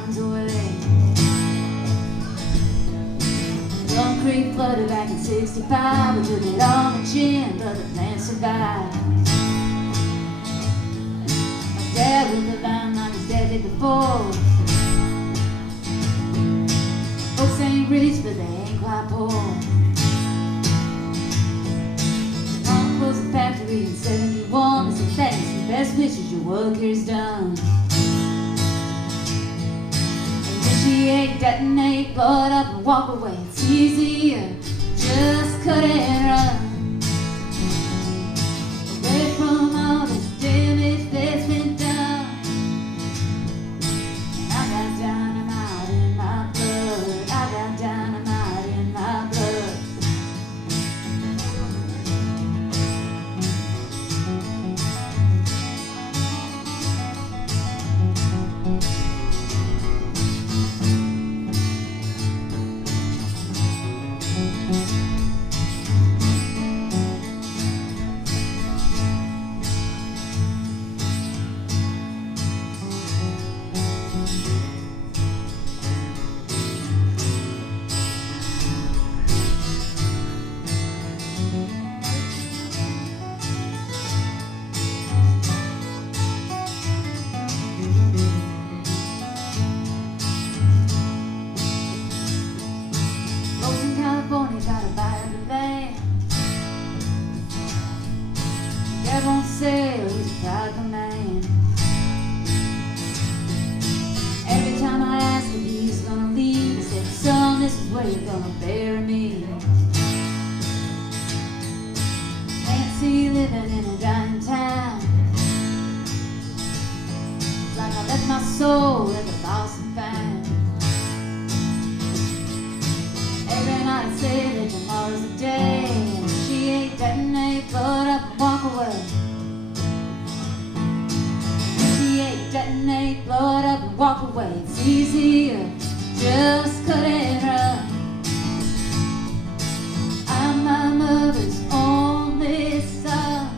miles away. Plum Creek flooded back in '65. We took it on the chin, but the plant survived. My dad with the line like his dad did before. Folks ain't rich, but they ain't quite poor. Mom closed the factory in '71. They said thanks and best wishes, your work here's done. Initiate, detonate, blood up and walk away. It's easier, just cut and run. Away from all this damage that's been done. And I got dynamite in my blood. I got dynamite in my blood. Try to buy the land. Dad won't sell, he's a prideful man. Every time I ask if he's gonna leave, he said, son, this is where you're gonna bury me. Can't see you living in a dying town. It's like I left my soul in the lost and found. Every night I say that tomorrow's the day. Initiate, detonate, blood up and walk away. Initiate, detonate, blood up and walk away. It's easier, just cut and run. I'm my mother's only son.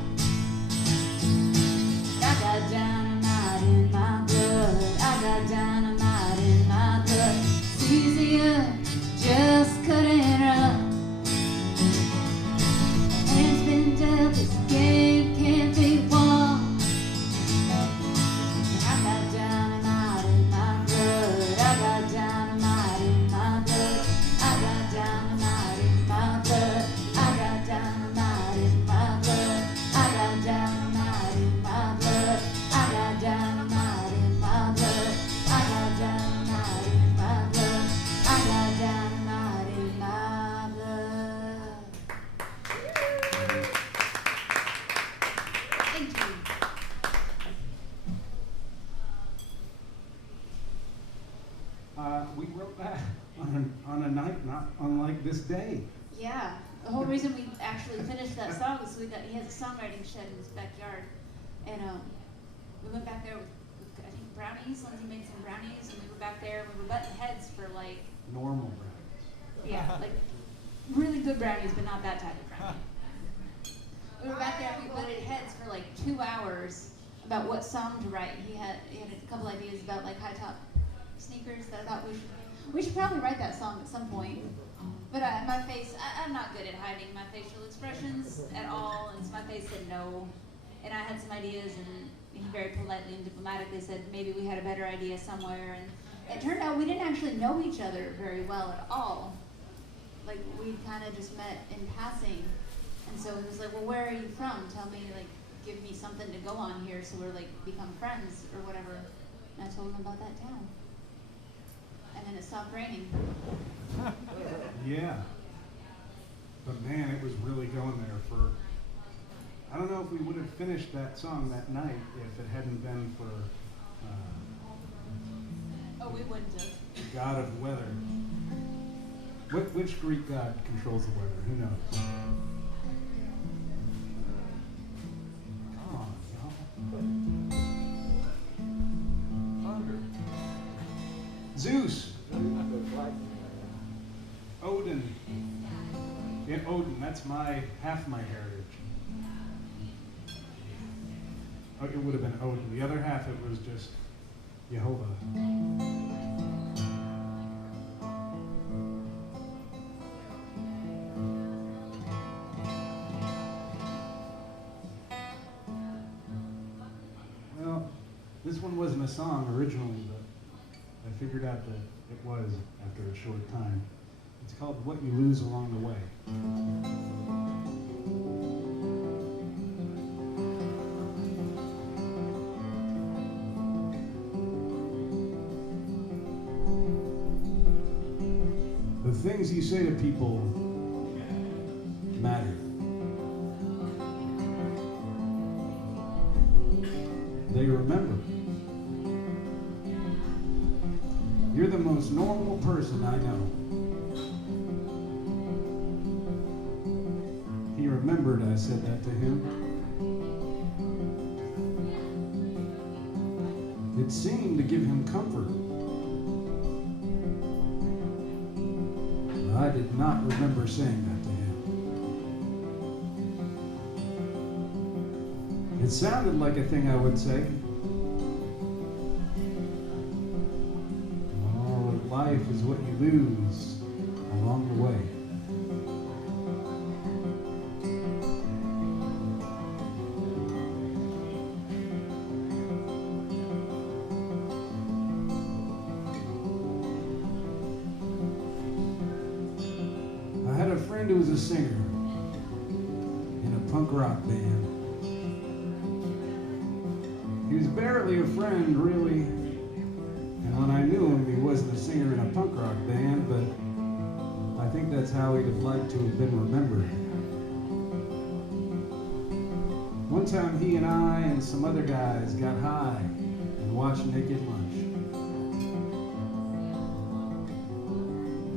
I got dynamite in my blood. I got dynamite in my blood. It's easier, just cut and run. Hand's been dealt, this game can't be won. I got dynamite in my blood. I got dynamite in my blood. I got dynamite in my blood. I got dynamite in my blood. I got dynamite in my blood. I got dynamite in my blood. I got dynamite in my blood. I got dynamite in my blood. Thank you. We wrote that on a night not unlike this day. Yeah, the whole reason we actually finished that song was he has a songwriting shed in his backyard, and we went back there with I think brownies. Lindsay made some brownies, and we were back there. We were butting heads for like Normal brownies. yeah, like really good brownies, but not that type of brownie. We were back there. We butted heads for like 2 hours about what song to write. He had a couple ideas about like high top sneakers that I thought we should probably write that song at some point. But my face, I'm not good at hiding my facial expressions at all, and so my face said no. And I had some ideas, and he very politely and diplomatically said maybe we had a better idea somewhere. And it turned out we didn't actually know each other very well at all. Like, we kind of just met in passing. And so he was like, well, where are you from? Tell me, like, give me something to go on here so we're, like, become friends or whatever. And I told him about that town. And then it stopped raining. Yeah. But man, it was really going there for, I don't know if we would have finished that song that night if it hadn't been for Oh, we wouldn't have. the god of weather. Which Greek god controls the weather? Who knows? Come on, y'all. Zeus. Odin. Yeah, Odin, that's half my heritage. Oh, it would have been Odin. The other half, it was just Jehovah. Well, this one wasn't a song originally, but I figured out that it was after a short time. It's called What You Lose Along the Way. The things you say to people matter. They remember. You're the most normal person I know. He remembered I said that to him. It seemed to give him comfort. I did not remember saying that to him. It sounded like a thing I would say. Oh, life is what you lose along the way. Who was a singer in a punk rock band. He was barely a friend, really, and when I knew him, he wasn't a singer in a punk rock band, but I think that's how he'd have liked to have been remembered. One time he and I and some other guys got high and watched Naked Lunch.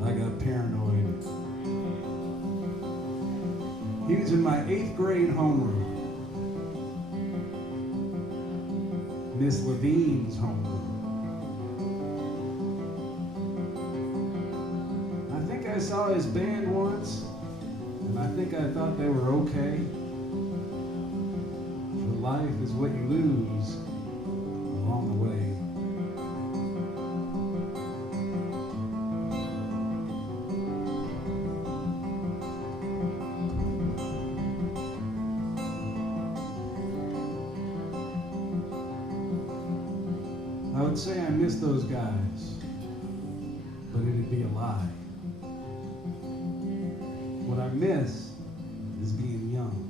I got paranoid. He was in my 8th grade homeroom, Miss Levine's homeroom. I think I saw his band once, and I think I thought they were okay. For life is what you lose along the way. I would say I miss those guys, but it'd be a lie. What I miss is being young.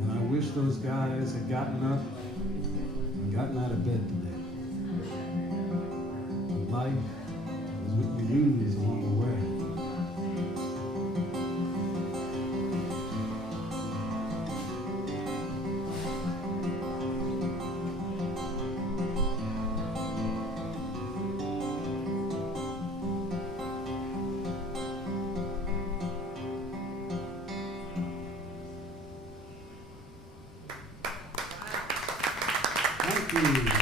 And I wish those guys had gotten up and gotten out of bed today. But life is what you lose along the way. Thank you. Man.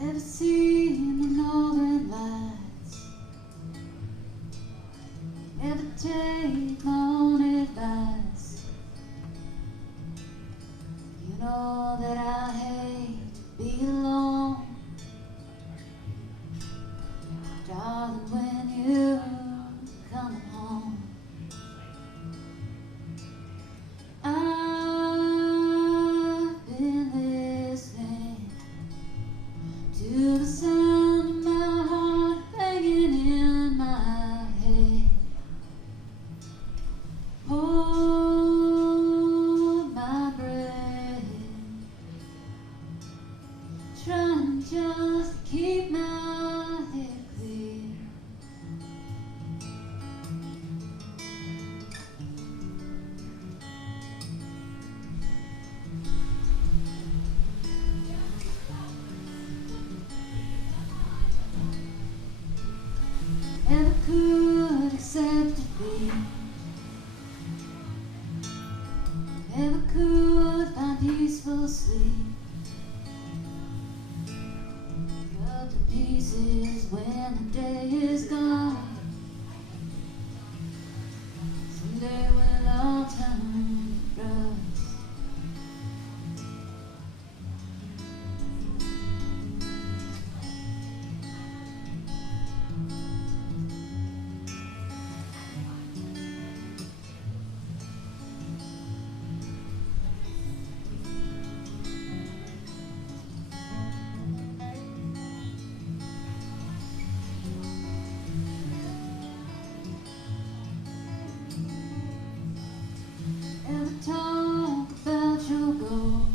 Ever seen the northern lights? Never take my own advice. You know that I hate to be alone, darling, when you're coming home. I've been listening to the sound of my heart banging in my head. peaceful sleep. Cut to pieces when the day is gone. Someday we'll all turn to dust. Ever talk about your goals?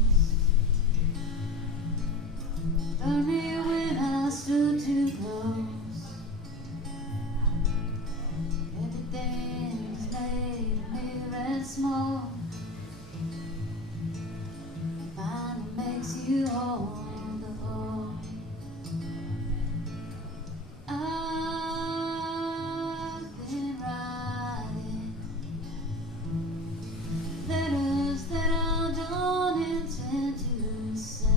Burned me when I stood too close. Everything is made of mirror and small. Finally makes you hold the whole. I've been writing letters that I don't intend to say.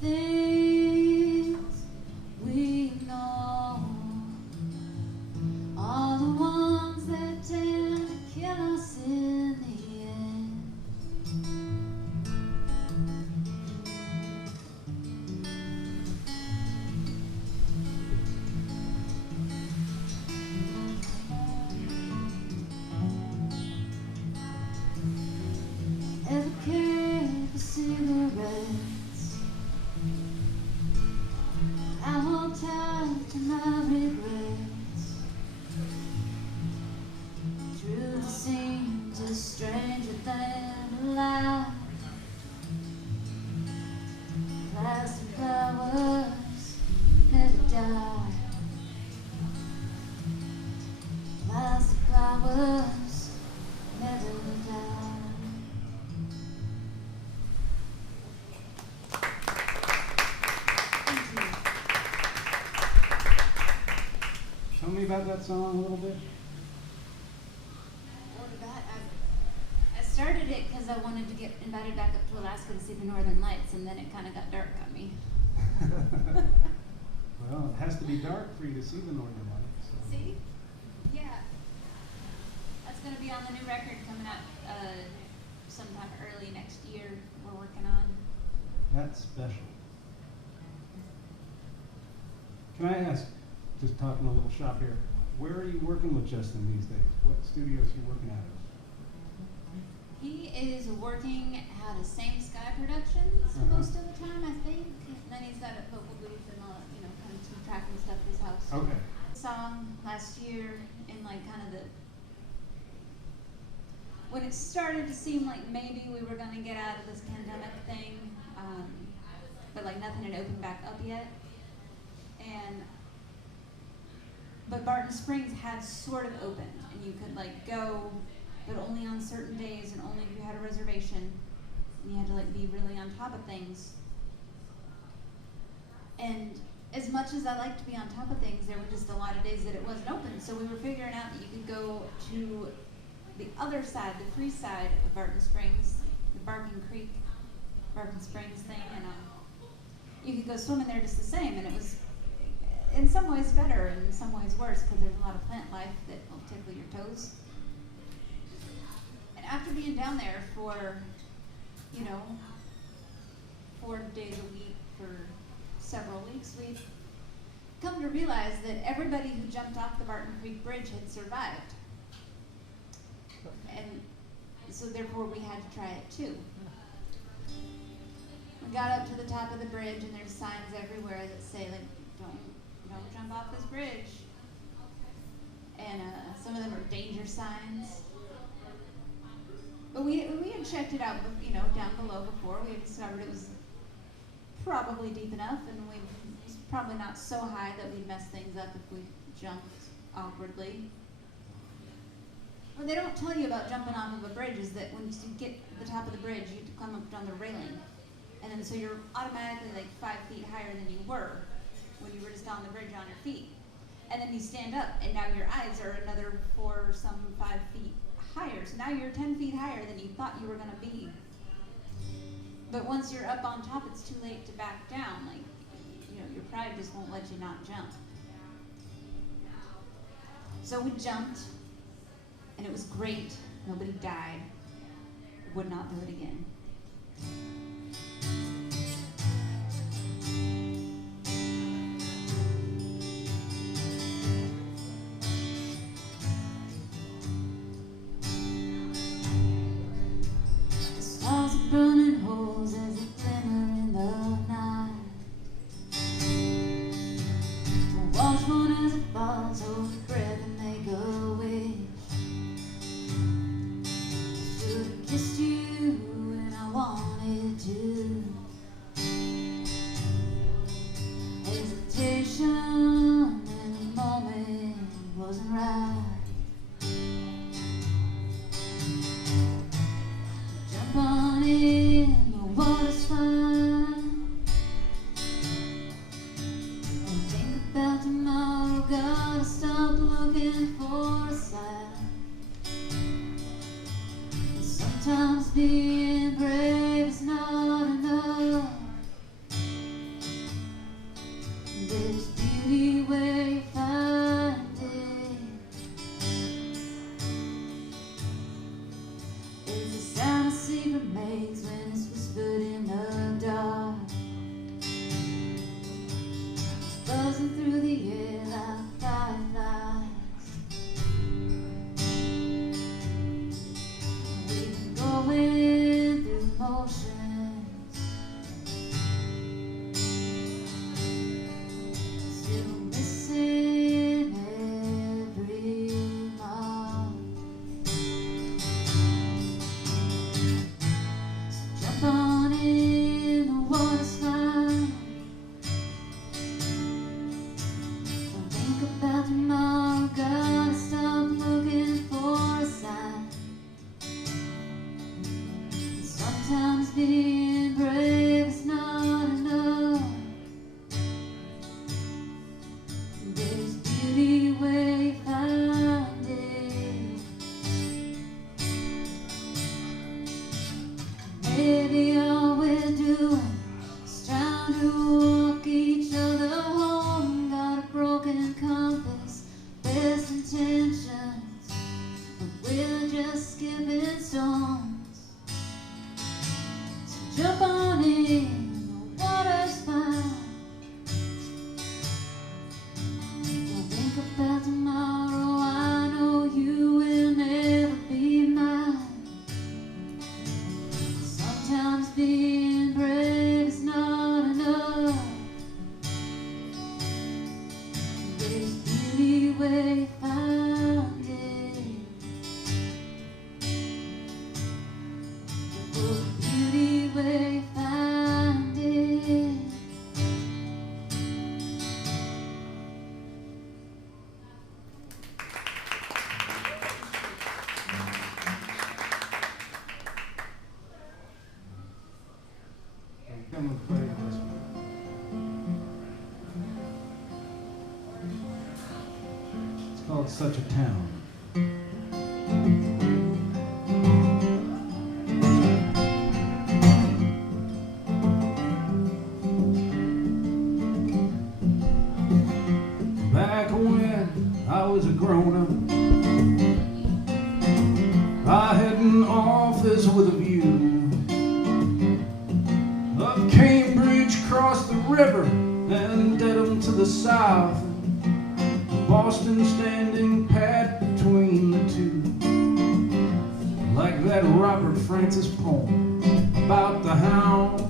Things we know are the ones that tend to kill us in the end. Ever cared for cigarettes? I hold tight to my regrets. Truth seems a stranger than life. Plastic flowers never die. Plastic flowers never die. Tell me about that song a little bit. What about, I started it because I wanted to get invited back up to Alaska to see the Northern Lights, and then it kind of got dark on me. Well, it has to be dark for you to see the Northern Lights. So. See? Yeah. That's going to be on the new record coming out sometime early next year. We're working on. That's special. Can I ask, just talking a little shop here, where are you working with Justin these days? What studios are you working out of? He is working out of Same Sky Productions most of the time, I think. And then he's got a vocal booth and all, kind of some tracking stuff at his house. Okay. Song last year in like kind of the when it started to seem like maybe we were going to get out of this pandemic thing, but like nothing had opened back up yet. But Barton Springs had sort of opened, and you could like go, but only on certain days and only if you had a reservation. And you had to like be really on top of things. And as much as I like to be on top of things, there were just a lot of days that it wasn't open. So we were figuring out that you could go to the other side, the free side of Barton Springs, the Barking Creek, Barton Springs thing, and you could go swimming there just the same. And it was in some ways better and in some ways worse because there's a lot of plant life that will tickle your toes. And after being down there for, 4 days a week for several weeks, we've come to realize that everybody who jumped off the Barton Creek Bridge had survived. And so therefore we had to try it too. We got up to the top of the bridge and there's signs everywhere that say like, don't jump off this bridge. And some of them are danger signs. But we had checked it out, down below before. We had discovered it was probably deep enough, and it was probably not so high that we'd mess things up if we jumped awkwardly. What they don't tell you about jumping off of a bridge is that when you get to the top of the bridge, you have to come up on the railing. And then so you're automatically like 5 feet higher than you were when you were just on the bridge on your feet. And then you stand up, and now your eyes are another 4 or some 5 feet higher. So now you're 10 feet higher than you thought you were going to be. But once you're up on top, it's too late to back down. Like, you know, your pride just won't let you not jump. So we jumped, and it was great. Nobody died. Would not do it again. The stars are burning holes as they glimmer in the night. We'll watch one as it falls, hold your breath and make a wish. Should have kissed you when I wanted to. Hesitation in the moment wasn't right. Jump on in, the water's fine. Don't think about tomorrow, gotta stop looking for a sign. Sometimes being brave is not enough. There's beauty where you find it. It's the sound a secret makes when it's whispered in the dark. It's buzzing through the air like fireflies. We've been going through motions. Still missing every mark. So jump on in, the water's fine. Don't think about tomorrow, gotta stop looking for a sign. Sometimes being brave is not enough. There's beauty where you find it. Maybe all we're doing is trying to walk each other home. Got a broken compass, best intentions, but we're just skipping stones. So jump on in, the water's fine. Don't think about tomorrow, I know you will never be mine. Sometimes being brave is not enough. There's beauty where you find it. There's beauty where you find it. Come and play this one. It's called Such a Town. Back when I was a grown-up, I had an office with a view of Cambridge across the river and Dedham to the south, Boston standing pat between the two. Like that Robert Francis poem about the hound.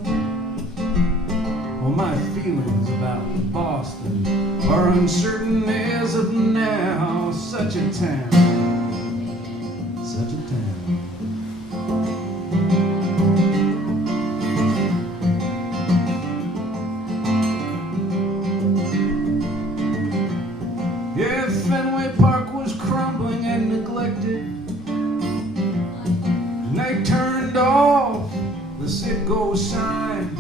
Well, my feelings about Boston are uncertain as of now. Such a town, such a town. Yeah, Fenway Park was crumbling and neglected, and they turned off the Citgo sign.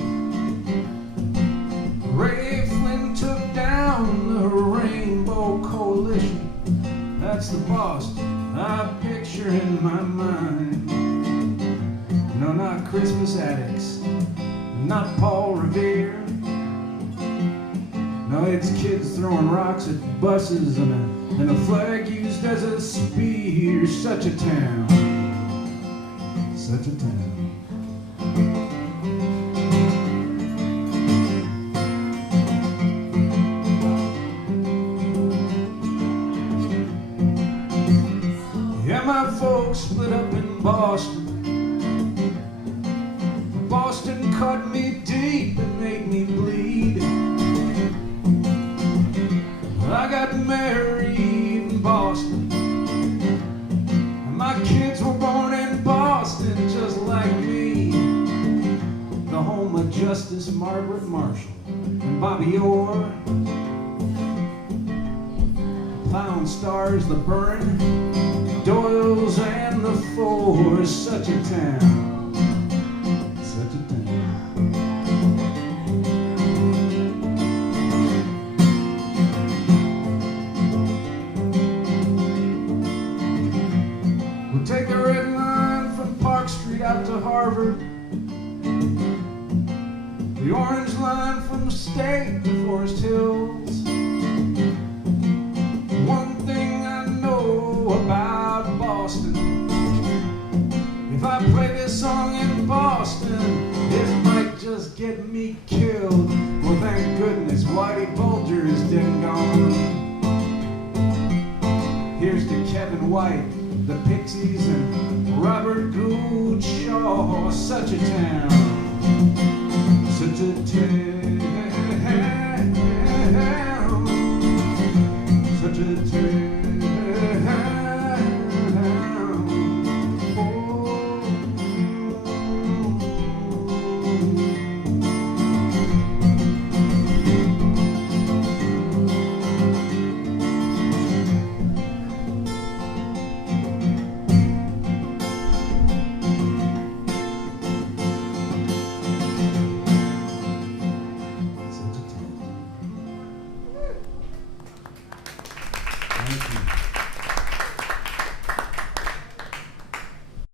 Ray Flynn took down the Rainbow Coalition. That's the Boston I picture in my mind, no, not Christmas addicts, not Paul Revere. No, it's kids throwing rocks at buses and a flag used as a spear. Such a town, such a town. Yeah, my folks split up in Boston. Boston cut me deep and made me bleed. I got married in Boston, and my kids were born in Boston just like me. The home of Justice Margaret Marshall and Bobby Orr. Found stars, the burn, Doyle's and the Fours. Such a town, such a town. We'll take the red line from Park Street out to Harvard, the orange line from State to Forest Hills. One thing I know about Boston, if I play this song in Boston, it might just get me killed. Well, thank goodness Whitey Bulger is dead and gone. Here's to Kevin White, the Pixies, and Robert Gould Shaw. Such a town, such a town, such a town.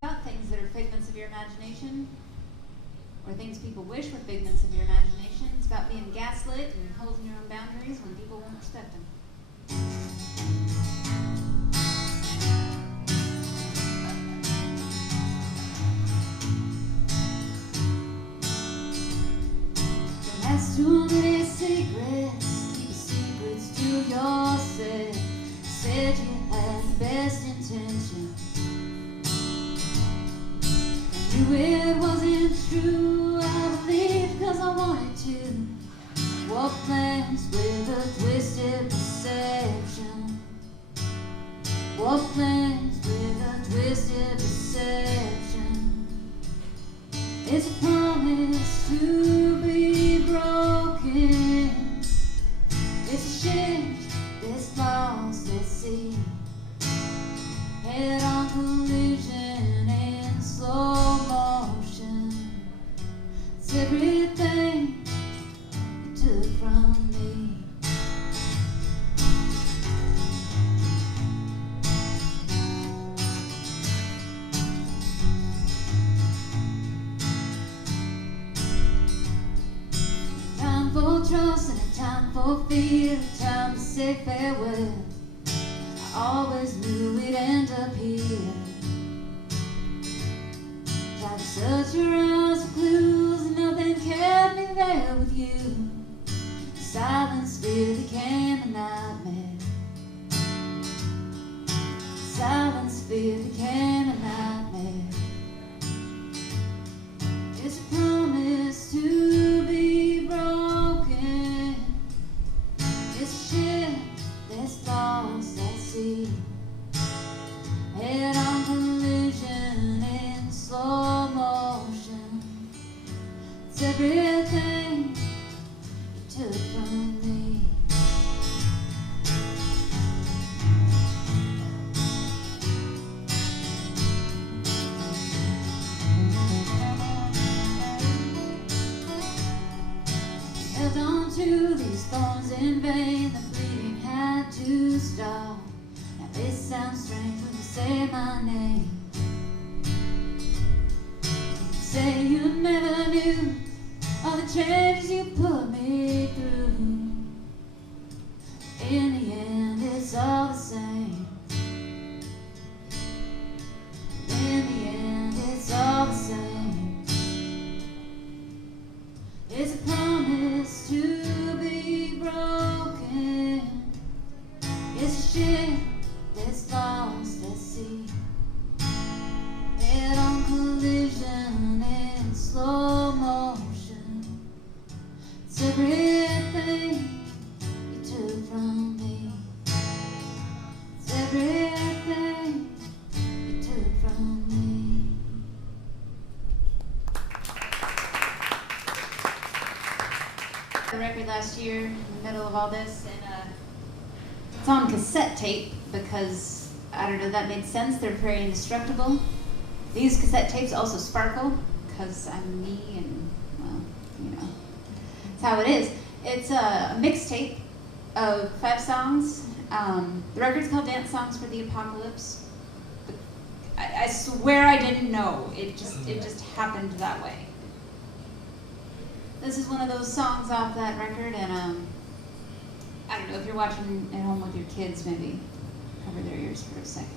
About things that are figments of your imagination, or things people wish were figments of your imagination. It's about being gaslit and holding your own boundaries when people won't respect them. Don't ask too many secrets, keep secrets to yourself. Said you had the best intention, knew it wasn't true. I believed cause I wanted to. Walk plans with a twisted perception. Walk plans with a twisted perception. It's a promise to be broken. It's a shift that's lost at sea. Head-on collision in slow motion. It's everything you took from me. Time for trust and a time for fear. Time to say farewell. I always knew we'd end up here. Tried to search your eyes for clues, and nothing kept me there with you. The silence fear became a nightmare. The silence fear became a nightmare. It's a promise to be broken. It's a ship that's lost at sea. Head-on collision in slow motion. It's everything you took from me. Held on to these thorns in vain. The bleeding had to stop. Now it sounds strange when you say say my name. Say you never knew all the changes you put me through. In the end, it's all the same. In the end, it's all the same. It's a promise to be broken. It's a ship that's lost at sea, head on collision in slow motion. It's everything you took from me. It's everything you took from me. The record last year, in the middle of all this, and it's on cassette tape because, I don't know, that made sense. They're very indestructible. These cassette tapes also sparkle because I'm me and, well, you know, it's how it is. It's a mixtape of 5 songs. The record's called Dance Songs for the Apocalypse. I swear I didn't know. It just happened that way. This is one of those songs off that record, and I don't know, if you're watching at home with your kids, maybe cover their ears for a second.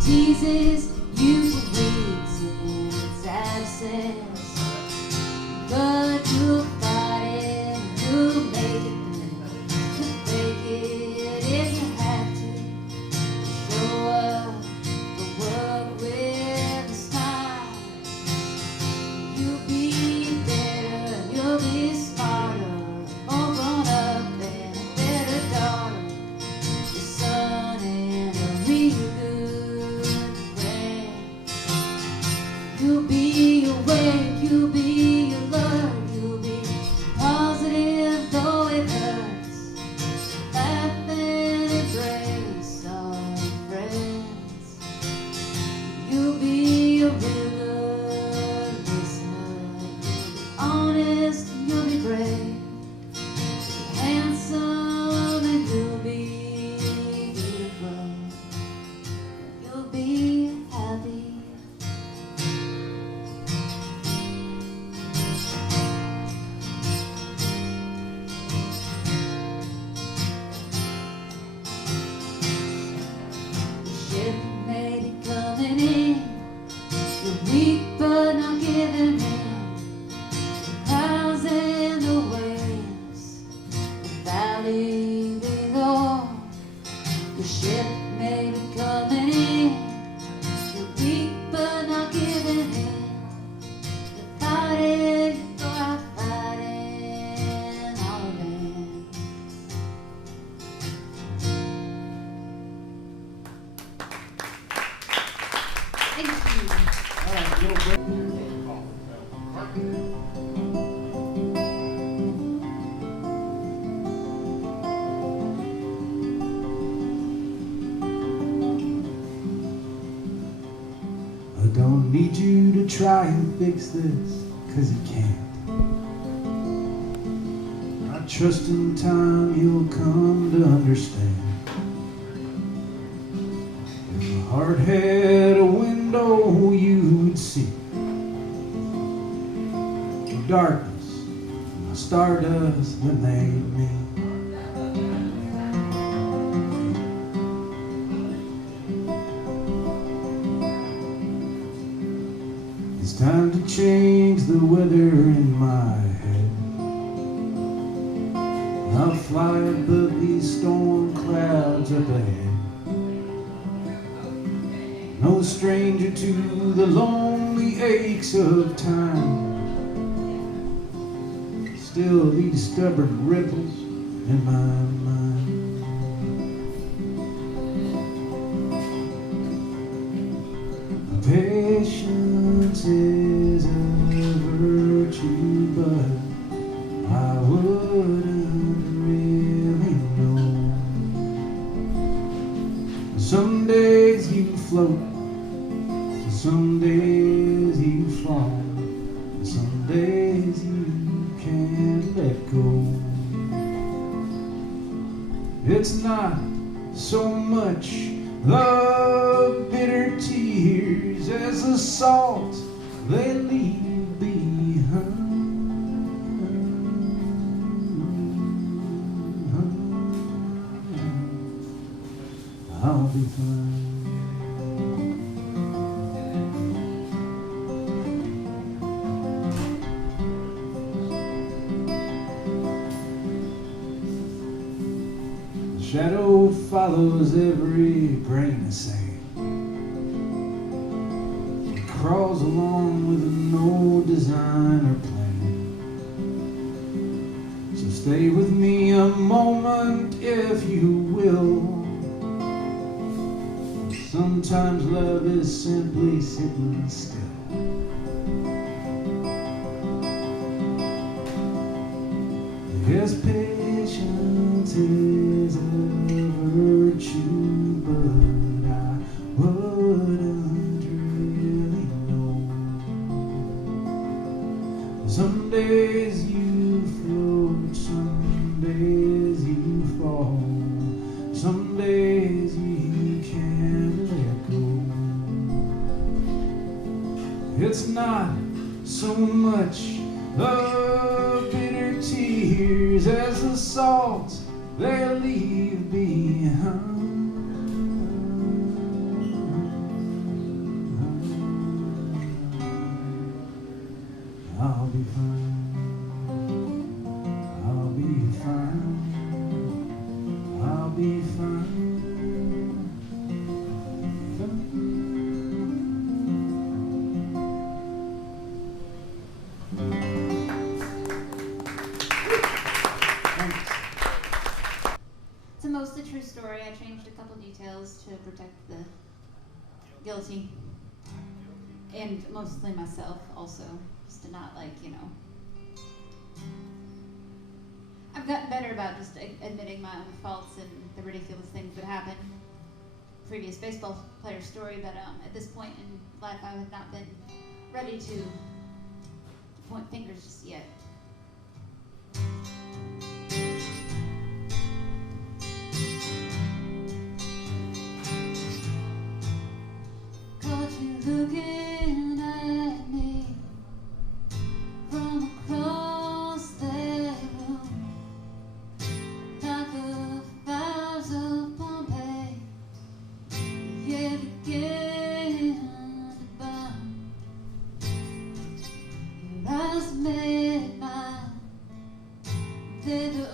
Teases you for weeks in its absence, but you'll fight it, you'll make it through. You'll break it if you have to. Show up the world with a smile. You'll be better, you'll be smarter, more grown up and a better daughter. The son and a real good. You'll be awake, you'll be alert, you'll be positive though it hurts. Laugh and embrace all your friends. You'll be a real good listener. You'll be honest, you'll be brave. You'll be handsome and you'll be beautiful. You'll be happy. All right, little break. I don't need you to try and fix this, 'cause you can't. I trust in time you'll come to understand. If my heart had a window, you would see the darkness, my stardust that made me. It's time to change the weather in my head. I'll fly above these storm clouds up ahead. No stranger to the lonely aches of time. Still these stubborn ripples in my mind. Patience is a virtue, but I wouldn't really know. Some days you float, some days you fall, some days you can't let go. It's not so much the bitter tears as the salt they leave behind. I'll be fine. Shadow follows every grain of sand. It crawls along with no design or plan. So stay with me a moment if you will. Sometimes love is simply sitting still. Yes, patience is a virtue, but I wouldn't really know. Some days you float, some days you fall, some days you can't let go. It's not so much the bitter tears as the salt they leave behind. I'll be fine. I'll be fine. I'll be fine. It's a mostly true story. I changed a couple details to protect the guilty. And mostly myself also, just to not I've gotten better about just admitting my own faults and the ridiculous things that happened. Previous baseball player story, but at this point in life I have not been ready to point fingers just yet. Caught you looking at me from across that room, like the fires of Pompeii, yeah, began to burn. Your eyes met mine, they're the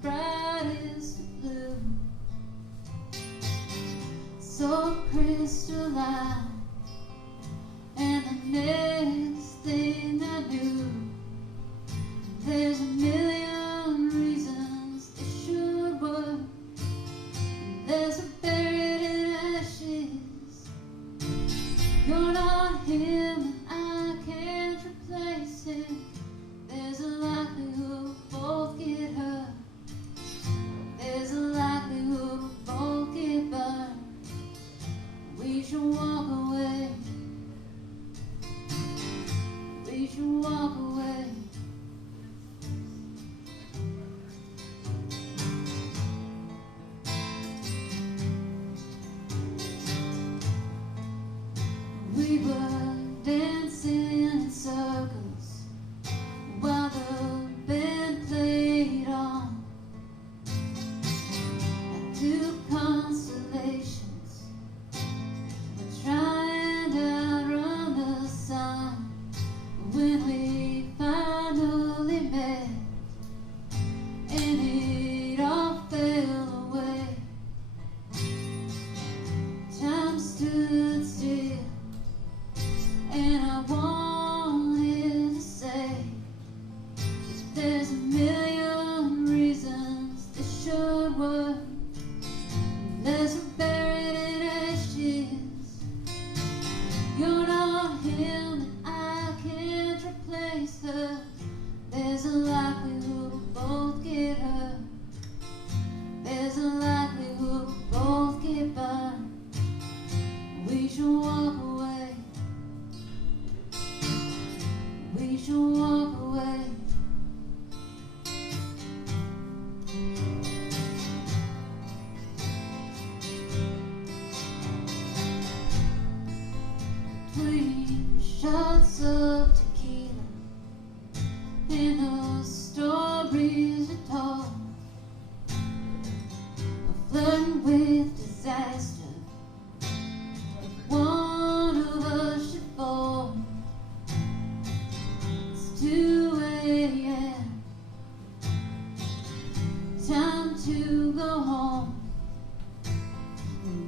brightest of blue, so crystalline, not him, I can't replace him. There's a likelihood we'll both get hurt. There's a likelihood we'll both get burned. We should walk away. We should walk away. We were dancing in circles while the band played on. I took constellations, we're trying to outrun the sun. When we finally met and it all fell away, time stood still. And I wanted to say that there's a million reasons this should work, unless we're buried in ashes. You're not him, and I can't replace her. There's a likelihood we'll both get hurt. There's a likelihood we'll both get burned. We should walk away. We should walk away. Between shots of tequila and the stories we told, of flirting with disaster, if one of us should fall. 2 a.m. Time to go home.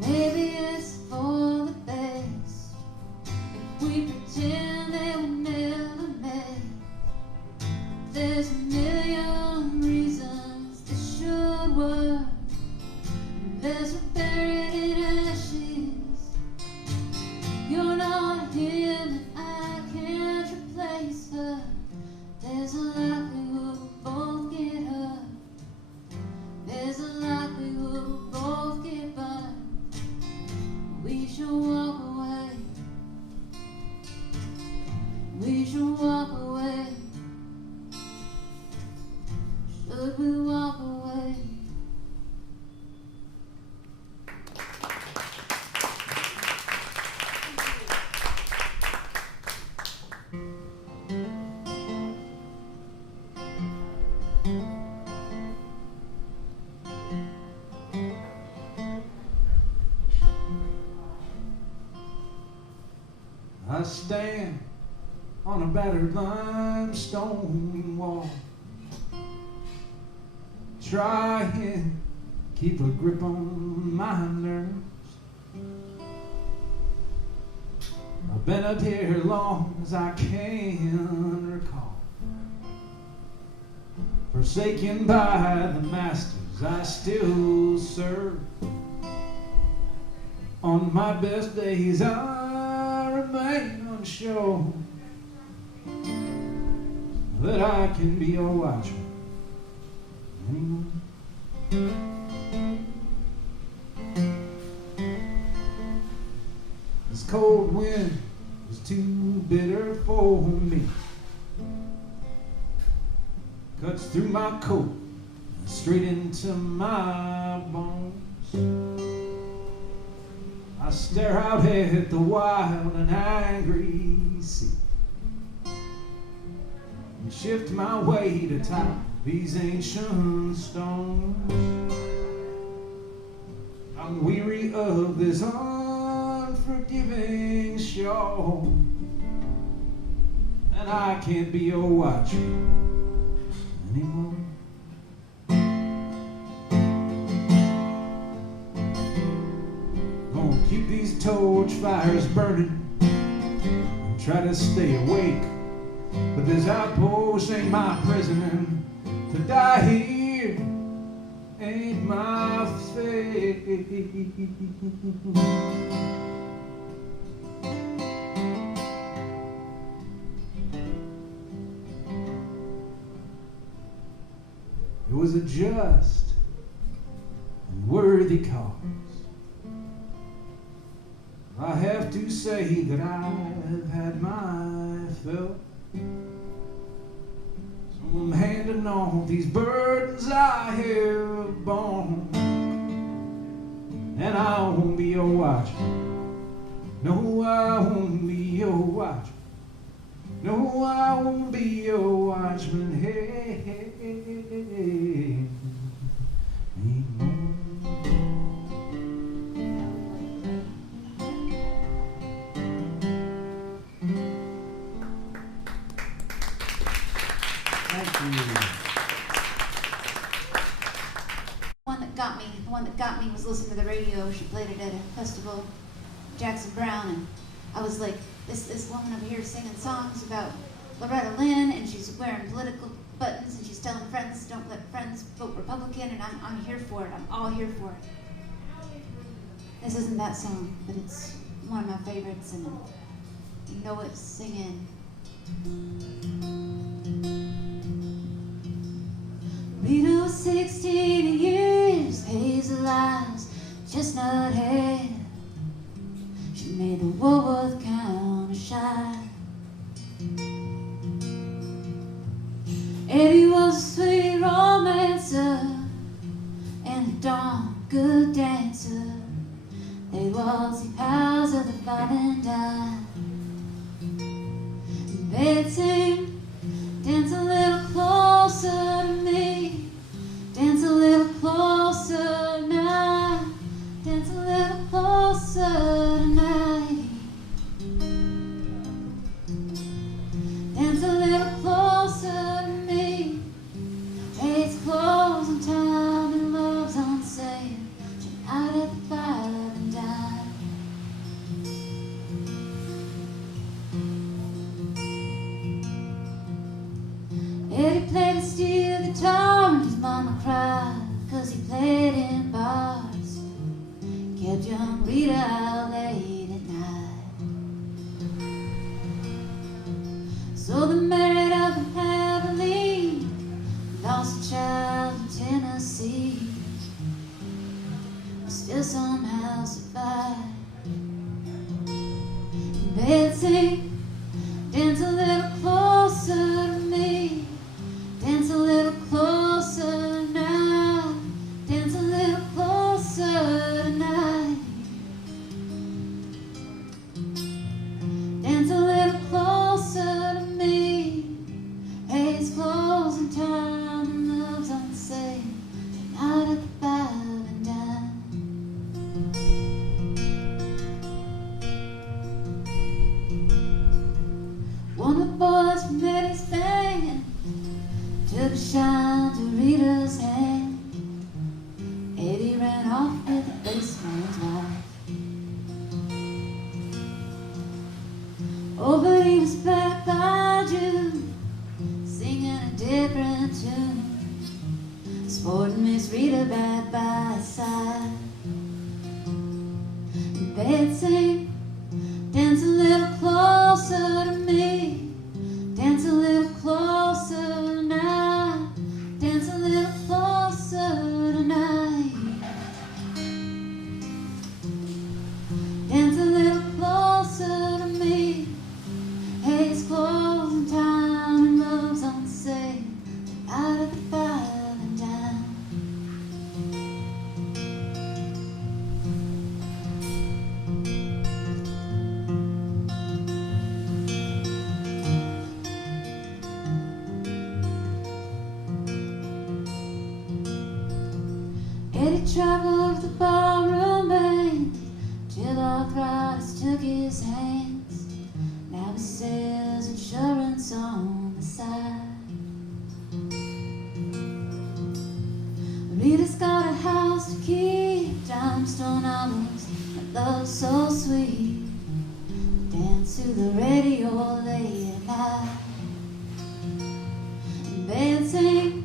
Maybe it's for the best if we pretend that we never met. There's a million reasons this should work, unless we're buried in ashes. You're not him, and I can't replace her. There's a likelihood we'll both get hurt. There's a likelihood we'll both get burned. We should walk away. We should walk away. Should we walk away? I stand on a battered limestone wall, try and keep a grip on my nerves. I've been up here long as I can recall, forsaken by the masters I still serve. On my best days I remain unsure that I can be your watchman anymore. This cold wind was too bitter for me, cuts through my coat and straight into my bones. I stare out at the wild and angry sea and shift my weight atop these ancient stones. I'm weary of this unforgiving shore, and I can't be your watchman anymore. Gonna keep these torch fires burning and try to stay awake, but this outpost ain't my prison, and to die here ain't my fate. was a just and worthy cause. I have to say that I've had my fill. So I'm handing on these burdens I have borne. And I won't be your watchman. No, I won't be your watchman. No, I won't be your watchman. Hey, hey, hey, hey. The one that got me was listening to the radio. She played it at a festival, Jackson Brown, and I was like, this woman over here singing songs about Loretta Lynn, and she's wearing political buttons, and she's telling friends, don't let friends vote Republican, and I'm here for it. I'm all here for it. This isn't that song, but it's one of my favorites, and you know it, singing. Rita, 16 years, hazel eyes, chestnut hair. She made the Woolworth counter shine. Eddie was a sweet romancer and a darn good dancer. They was the pals of the fine and dime. They'd sing, dance a little closer to me. Dance a little closer now. Dance a little closer tonight. Dance a little closer to me. Hey, it's closing time and love's on sale. Tonight at the 5 and dime. Eddie played a steel guitar and his mama cried 'cause he played in bars. Kept young Rita out late at night. So they married up in Abilene, lost a child in Tennessee, but still somehow survived. And they'd sing, dance a little closer to me. Dance a little closer now. Dance a little closer tonight. Dance a little closer to me. Hey, it's closing time and love's on sale. Tonight at the 5 and dime. One of the boys from Eddie's band took a shine to Rita's hand. Eddie ran off with the bassman's wife. Oh, but he was back by June, singing a different tune, sporting Miss Rita back by his side. And they'd sing, dance a little closer to me. Dance a little closer now. Dance a little closer tonight. Dance a little closer to me. Hey, it's closing time and love's on sale. Out of the 5 and dime. Eddie traveled the ballroom band till arthritis took his hands. Now he sells insurance on the side. Rita's got a house to keep, dimestone albums, and love so sweet. Dance to the radio late at night. And they'd sing,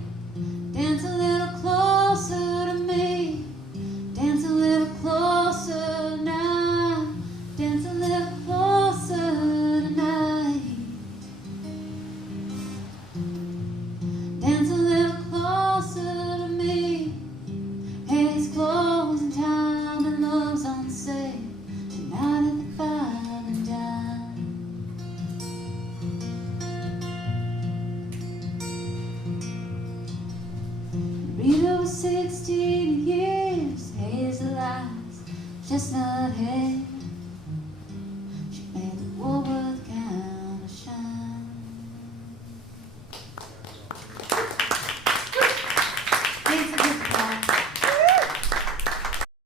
dance a little closer to me. Dance a little closer now. Dance a little closer tonight. Dance a little closer 16 years, hazel eyes, chestnut hair.